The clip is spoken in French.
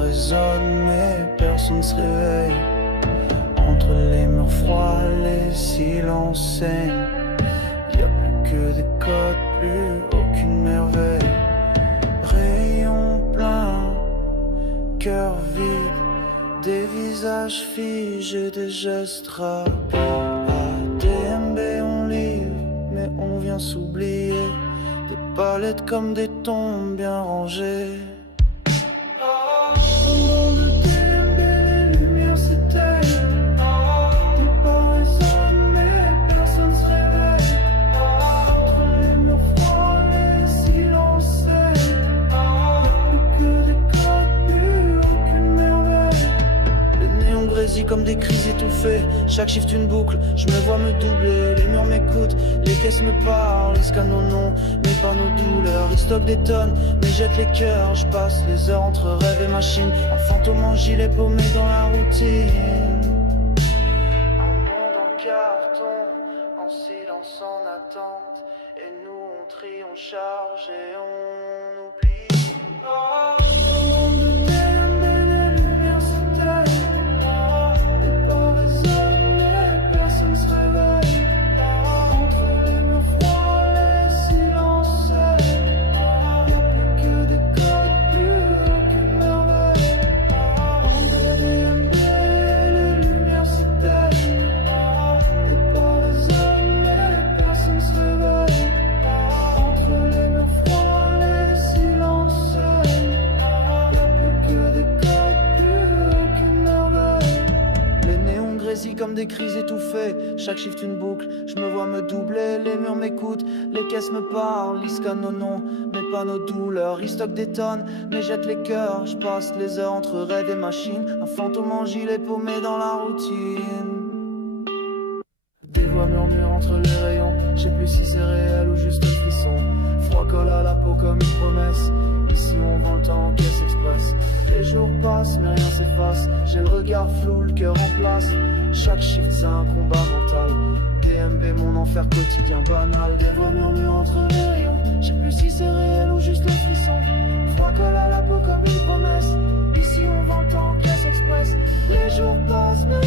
résonne mais personne se réveille. Entre les murs froids, les silences saignent. Y'a plus que des codes, plus aucune merveille. Rayon plein, cœur vide, des visages figés, des gestes rapides. À DMB on livre, mais on vient s'oublier. Des palettes comme des tombes bien rangées. Comme des crises étouffées, chaque shift une boucle, je me vois me doubler. Les murs m'écoutent, les caisses me parlent. Ils scannent nos noms, mais pas nos douleurs. Ils stockent des tonnes, mais jettent les cœurs. Je passe les heures entre rêve et machine. Un fantôme en gilet paumé dans la routine. Un monde en carton, en silence, en attente. Et nous on trie, on charge et on oublie. Oh. Comme des crises étouffées, chaque shift une boucle, je me vois me doubler, les murs m'écoutent, les caisses me parlent, ils scannent nos noms, mais pas nos douleurs, ils stockent des tonnes, mais jettent les cœurs, je passe les heures entre rêve et machine, un fantôme en gilet paumé dans la routine. Des voix murmurent entre les rayons, je sais plus si c'est réel ou juste un frisson, froid colle à la peau comme une promesse. Ici on vend le temps en caisse express. Les jours passent mais rien s'efface. J'ai le regard flou, le cœur en place. Chaque shift c'est un combat mental. DMB mon enfer quotidien banal. Des voix murmurent entre les rayons. Je sais plus si c'est réel ou juste le frisson. Froid colle à la peau comme une promesse. Ici on vend le temps en caisse express. Les jours passent mais